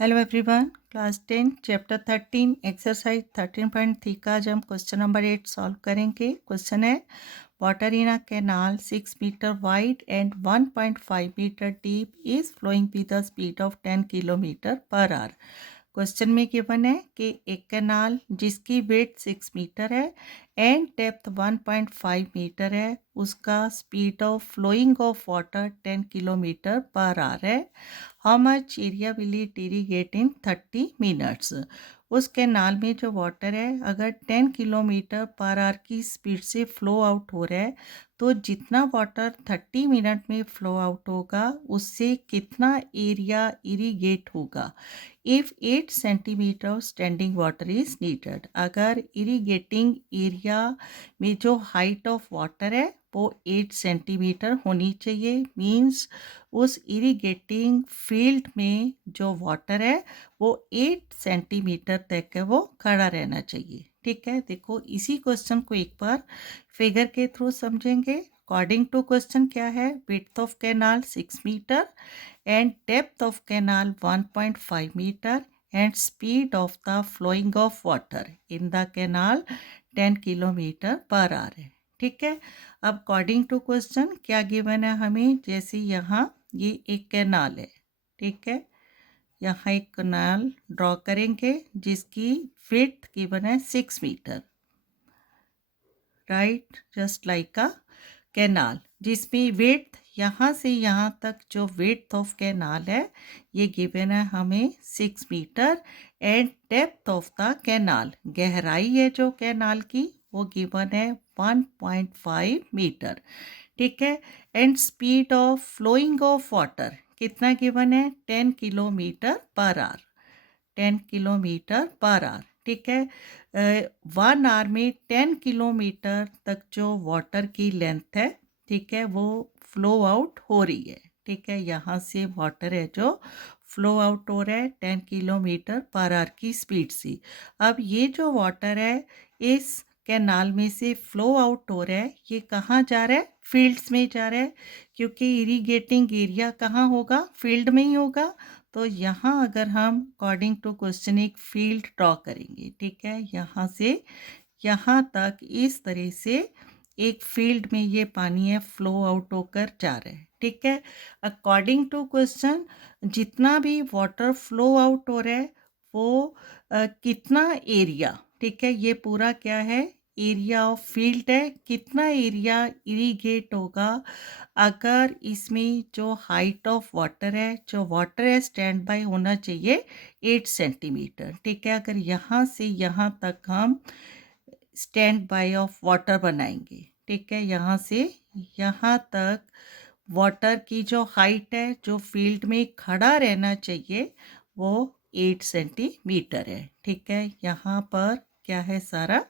Hello everyone, class 10 chapter 13 exercise 13.3 का आज हम क्वेश्चन नंबर 8 सॉल्व करेंगे। क्वेश्चन है water in a canal 6 metre wide and 1.5 metre deep is flowing with the speed of 10 kilometre per hour. Question में given है कि एक canal जिसकी वेट 6 मीटर है एंड डेप्थ 1.5 मीटर है, उसका speed of flowing of water 10 kilometre per hour है। How much area will it irrigate in 30 minutes. उस कैनाल में जो वाटर है अगर 10 किलोमीटर पर आवर की स्पीड से फ्लो आउट हो रहा है तो जितना वाटर 30 मिनट में फ्लो आउट होगा उससे कितना एरिया इरीगेट होगा। If 8 centimetre standing water is needed, अगर इरीगेटिंग एरिया में जो हाइट ऑफ वाटर है वो 8 सेंटीमीटर होनी चाहिए। मींस उस इरीगेटिंग फील्ड में जो वाटर है वो 8 सेंटीमीटर तक है वो खड़ा रहना चाहिए। ठीक है, देखो इसी क्वेश्चन को एक बार फिगर के थ्रू समझेंगे। अकॉर्डिंग टू क्वेश्चन क्या है, width of canal 6 metre and depth of canal 1.5 meter and speed of the flowing of water in the canal 10 kilometre per hour है। ठीक है, अब अकॉर्डिंग टू क्वेश्चन क्या गिवन है हमें, जैसे यहाँ ये एक कैनाल है। ठीक है, यहाँ एक कैनाल ड्रॉ करेंगे जिसकी विड्थ गिवन है 6 metre, right, just like a canal, जिसमें विड्थ यहाँ से यहाँ तक जो विड्थ ऑफ कैनाल है ये गिवन है हमें 6 metre and depth of the canal, गहराई है जो कैनाल की वो गिवन है 1.5 मीटर। ठीक है, and speed of flowing of water कितना गिवन है 10 kilometre per our, 10 kilometre per hour. ठीक है, 1 आवर में 10 किलोमीटर तक जो वाटर की लेंथ है, ठीक है, वो फ्लो आउट हो रही है। ठीक है, यहाँ से वाटर है जो फ्लो आउट हो रहा है 10 किलोमीटर पर आवर की स्पीड से। अब ये जो वाटर है इस कैनाल में से फ्लो आउट हो रहा है, ये कहाँ जा रहा है, फील्ड्स में जा रहा है, क्योंकि इरीगेटिंग एरिया कहाँ होगा, फील्ड में ही होगा। तो यहाँ अगर हम अकॉर्डिंग टू क्वेश्चन एक फील्ड ड्रॉ करेंगे। ठीक है, यहाँ से यहाँ तक इस तरह से एक फील्ड में ये पानी है फ्लो आउट होकर जा रहा है। ठीक है, अकॉर्डिंग टू क्वेश्चन जितना भी वाटर फ्लो आउट हो रहा है वो कितना एरिया, ठीक है, ये पूरा क्या है, एरिया ऑफ फील्ड है, कितना एरिया इरीगेट होगा अगर इसमें जो हाइट ऑफ वाटर है, जो वाटर है स्टैंड बाय होना चाहिए 8 सेंटीमीटर। ठीक है, अगर यहाँ से यहाँ तक हम स्टैंड बाय ऑफ वाटर बनाएंगे, ठीक है, यहाँ से यहाँ तक वाटर की जो हाइट है जो फील्ड में खड़ा रहना चाहिए वो 8 सेंटीमीटर है। ठीक है, यहाँ पर क्या है, सारा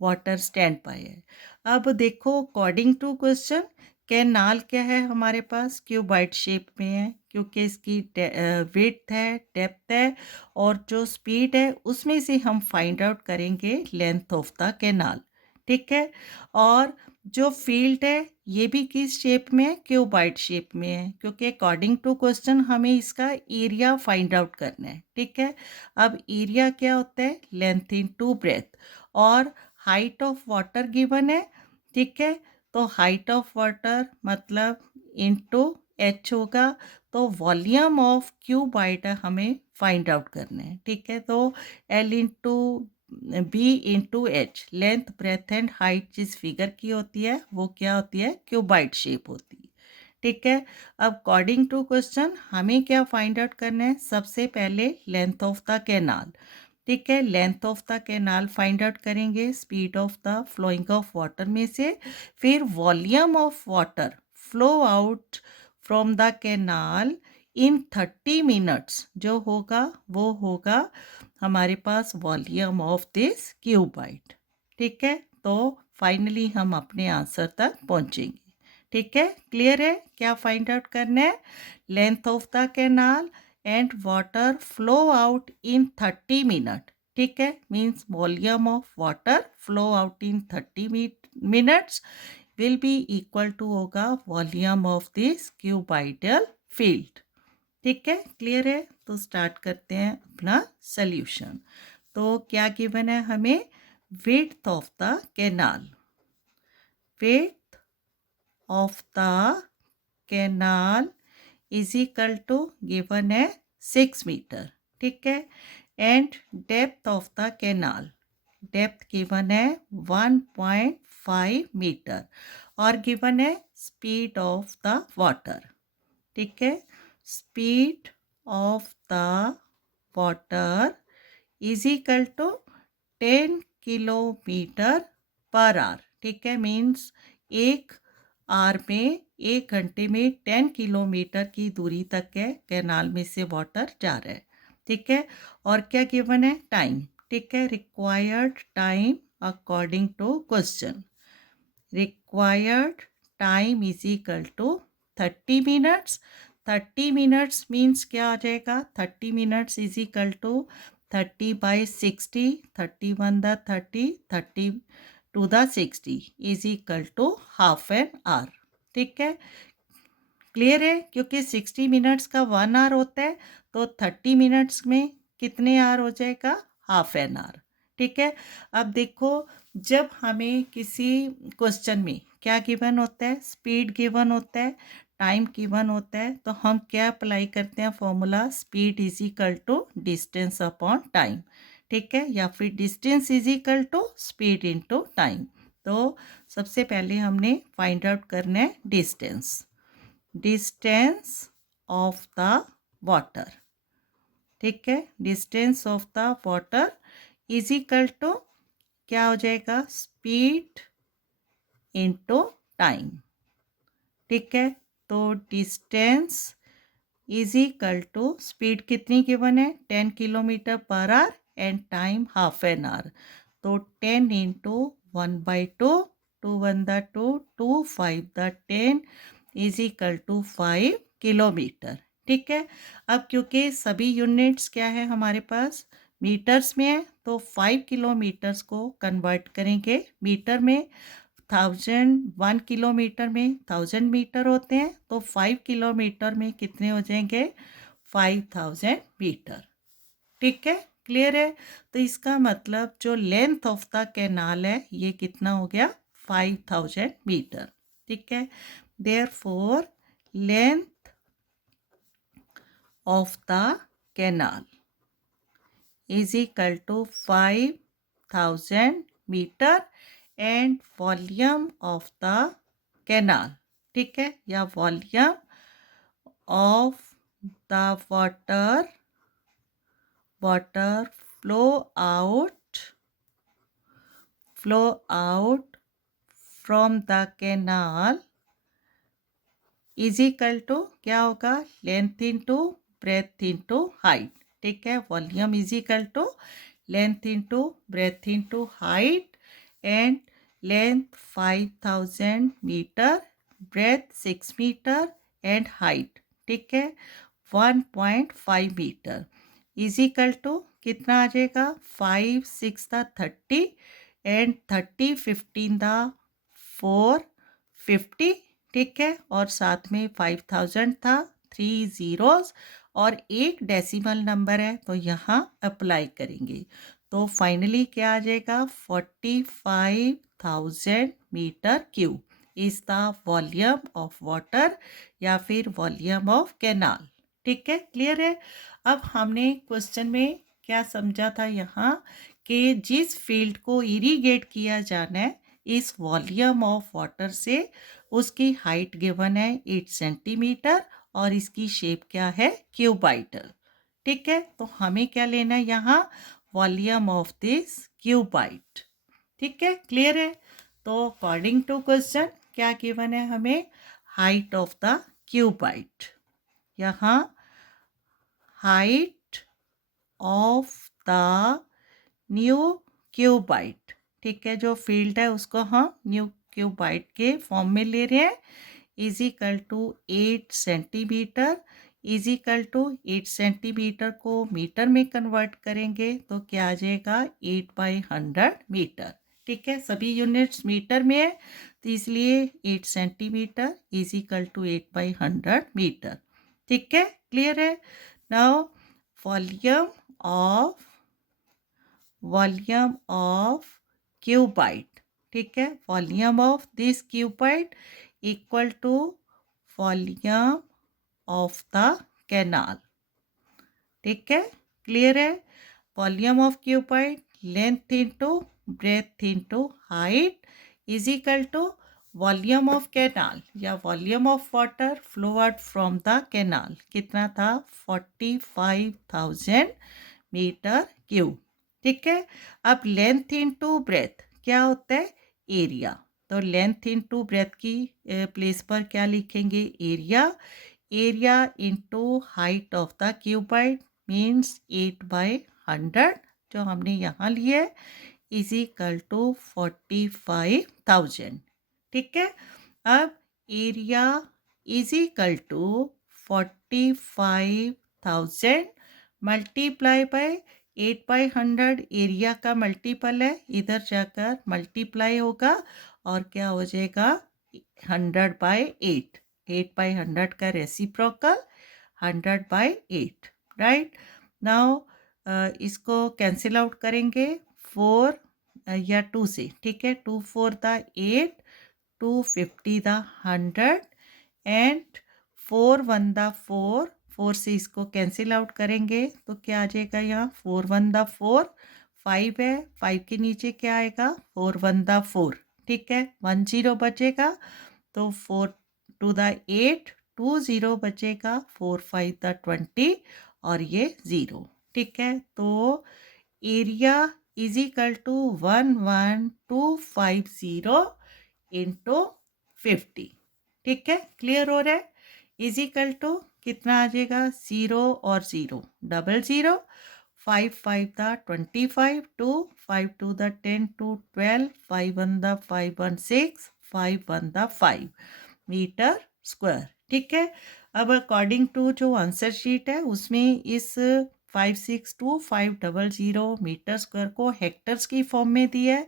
वाटर स्टैंड बाय है। अब देखो अकॉर्डिंग टू क्वेश्चन कैनाल क्या है हमारे पास, क्यूबाइड शेप में है, क्योंकि इसकी विड्थ है, डेप्थ है और जो स्पीड है उसमें से हम फाइंड आउट करेंगे लेंथ ऑफ द कैनाल। ठीक है, और जो फील्ड है ये भी किस शेप में है, क्यूबाइड शेप में है, क्योंकि अकॉर्डिंग टू क्वेश्चन हमें इसका एरिया फाइंड आउट करना है। ठीक है, अब एरिया क्या होता है, लेंथ इनटू ब्रेथ, और हाइट ऑफ वाटर गिवन है। ठीक है, तो हाइट ऑफ वाटर मतलब इनटू एच होगा, तो वॉल्यूम ऑफ क्यूबाइड हमें फाइंड आउट करना है। ठीक है, तो L into B into H, length breadth and height जिस फिगर की होती है वो क्या होती है, क्यूबाइड शेप होती है। ठीक है, अब अकॉर्डिंग टू क्वेश्चन हमें क्या फाइंड आउट करना है, सबसे पहले लेंथ ऑफ द कैनाल। ठीक है, length of the canal find out करेंगे speed of the flowing of water में से, फिर volume of water flow out from the canal in 30 minutes जो होगा वो होगा हमारे पास वॉल्यूम ऑफ दिस क्यूबाइड। ठीक है, तो फाइनली हम अपने आंसर तक पहुंचेंगे। ठीक है, क्लियर है, क्या फाइंड आउट करना है, length of the canal and water flow out in 30 minute. ठीक है, means volume of water flow out in 30 minutes will be equal to होगा volume of this cuboidal field. ठीक है, क्लियर है। तो स्टार्ट करते हैं अपना सल्यूशन। तो क्या गिवन है हमें? Width of the canal, width of the canal is equal to given है 6 मीटर, ठीक है। And depth of the canal, depth given है 1.5 मीटर और गिवन है स्पीड ऑफ द वाटर, ठीक है। Speed of the water is equal to 10 kilometre per hour, ठीक है। मीन्स एक आवर में, एक घंटे में 10 किलोमीटर की दूरी तक है कैनाल में से वाटर जा रहा है, ठीक है। और क्या गिवन है? टाइम, ठीक है। Required time according to question, required time is equal to 30 minutes. 30 minutes means क्या आ जाएगा? 30 minutes is equal to 30/60, 31 the 30, 30 two the 60 is equal to half an hour, ठीक है। क्लियर है? क्योंकि 60 मिनट्स का 1 आवर होता है, तो 30 मिनट्स में कितने आवर हो जाएगा? हाफ एन आवर, ठीक है। अब देखो, जब हमें किसी क्वेश्चन में क्या गिवन होता है? स्पीड गिवन होता है, टाइम गिवन होता है, तो हम क्या अप्लाई करते हैं? Formula speed is equal to distance upon time, ठीक है। या फिर distance is equal to speed into time. तो सबसे पहले हमने फाइंड आउट करना है distance, distance of the water, ठीक है। Distance of the water is equal to क्या हो जाएगा? स्पीड इनटू टाइम, ठीक है। तो distance is equal to speed कितनी गिवन है? 10 kilometre per hour and time half an our. तो 10 into 1/2, 2 1 the 2, 2 5 the 10 is equal to 5 kilometre, ठीक है। अब क्योंकि सभी यूनिट्स क्या है हमारे पास? मीटर्स में है, तो 5 किलोमीटर्स को कन्वर्ट करेंगे मीटर में। 1 किलोमीटर में 1000 मीटर होते हैं, तो 5 किलोमीटर में कितने हो जाएंगे? 5000 मीटर, ठीक है। क्लियर है? तो इसका मतलब जो लेंथ ऑफ द कैनाल है ये कितना हो गया? 5000 मीटर, ठीक है। Therefore length of the canal is equal to 5000 metre and volume of the canal, ठीक है। या volume of the water, water flow out from the canal is equal to क्या होगा? Length into breadth into height, ठीक है। Volume is equal to length into breadth into height and length 5000 metre, breadth 6 metre and height, ठीक है 1.5 metre is equal to कितना आ जाएगा? 5 6 the 30 and 30 15 the 450, ठीक है। और साथ में 5000 था, 3 zeros और एक डेसिमल नंबर है, तो यहाँ अप्लाई करेंगे। तो फाइनली क्या आ जाएगा? 45,000 metre cube is the volume of water या फिर वॉल्यूम ऑफ कैनाल, ठीक है। क्लियर है? अब हमने क्वेश्चन में क्या समझा था यहाँ कि जिस फील्ड को इरीगेट किया जाना है इस वॉल्यूम ऑफ वाटर से, उसकी हाइट गिवन है 8 सेंटीमीटर और इसकी शेप क्या है? क्यूबाइडल, ठीक है। तो हमें क्या लेना है यहाँ? वॉल्यूम ऑफ दिस क्यूबाइड, ठीक है। क्लियर है? तो अकॉर्डिंग टू क्वेश्चन क्या गिवन है हमें? हाइट ऑफ द क्यूबाइड, यहाँ height of the new cuboid, ठीक है। जो फील्ड है उसको हम न्यू क्यूबाइड के फॉर्म में ले रहे हैं, is equal to 8 centimetre, is equal to 8 centimetre को मीटर में कन्वर्ट करेंगे तो क्या आ जाएगा? 8/100 मीटर, ठीक है। सभी यूनिट्स मीटर में है, तो इसलिए 8 centimetre is equal to 8/100 metre, ठीक है। क्लियर है? नाउ वॉल्यूम ऑफ क्यूबाइड, ठीक है, volume of this cuboid equal to volume of the canal, ठीक है, क्लियर है। Volume of cuboid length into breadth into height is equal to volume of canal या volume of water flowed from the canal, कितना था 45,000 metre cube, ठीक है। अब length into breath क्या होता है एरिया, तो लेंथ इंटू ब्रेथ की प्लेस पर क्या लिखेंगे area, area into height of the cuboid means 8/100 जो हमने यहाँ लिए इज इक्वल टू 45,000, ठीक है। अब area is equal to 45,000 multiply by 8/100 area का मल्टीपल है, इधर जाकर मल्टीप्लाई होगा और क्या हो जाएगा 100/8, 8/100 का रेसिप्रोकल 100/8, राइट। नाउ इसको कैंसिल आउट करेंगे 4 या 2 से, ठीक है, 2 4 द 8, 250 द 100 एंड 4 1 द 4, 4 से इसको कैंसिल आउट करेंगे तो क्या आ जाएगा यहाँ 4 1 द 4, 5 है, 5 के नीचे क्या आएगा 4 1 द 4, ठीक है, 1 0 बचेगा तो 4 2 द 8, 2 0 बचेगा, 4 5 द 20 और ये 0, ठीक है। तो area is equal to 11250 into 50, ठीक है, क्लियर हो रहा है। इज इक्वल टू कितना आ जाएगा 0 और 0 00, 5 5 the 25, 2 5 2 the 10 2 12, 5 1 the 5 1 6, 5 1 the 5 metre square, ठीक है। अब अकॉर्डिंग टू जो आंसर शीट है उसमें इस 562,500 मीटर स्क्वायर को हेक्टर्स की फॉर्म में दिया है,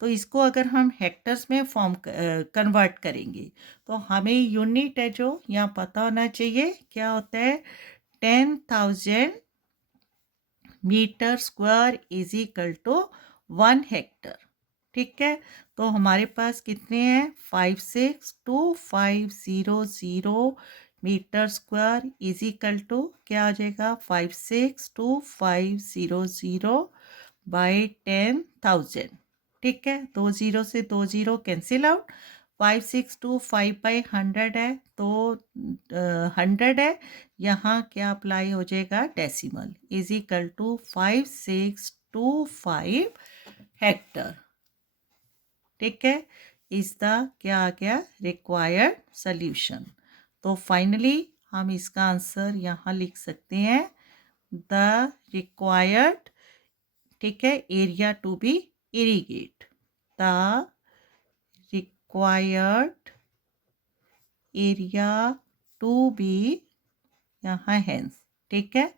तो इसको अगर हम हेक्टर्स में कन्वर्ट करेंगे तो हमें यूनिट है जो यहाँ पता होना चाहिए क्या होता है 10,000 metre square is equal to 1 hectare, ठीक है। तो हमारे पास कितने हैं 562,500 metre square is equal to क्या आ जाएगा 562,500 बाई 10,000, ठीक है, 2 0 से 2 0 कैंसिल आउट, 5,625/100 है तो 100 है, यहाँ क्या अप्लाई हो जाएगा decimal is equal to 5625 hectare, ठीक है। इस द क्या आ गया रिक्वायर्ड सॉल्यूशन, तो फाइनली हम इसका आंसर यहाँ लिख सकते हैं द रिक्वायर्ड, ठीक है, area to be irrigate, the required area to be यहाँ हैंस, ठीक है,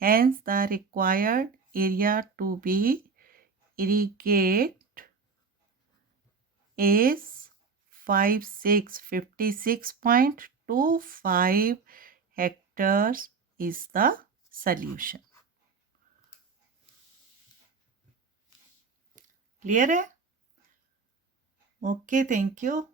hence the required area to be irrigate is 5656.25 hectares is the solution. Clear है? Okay, thank you.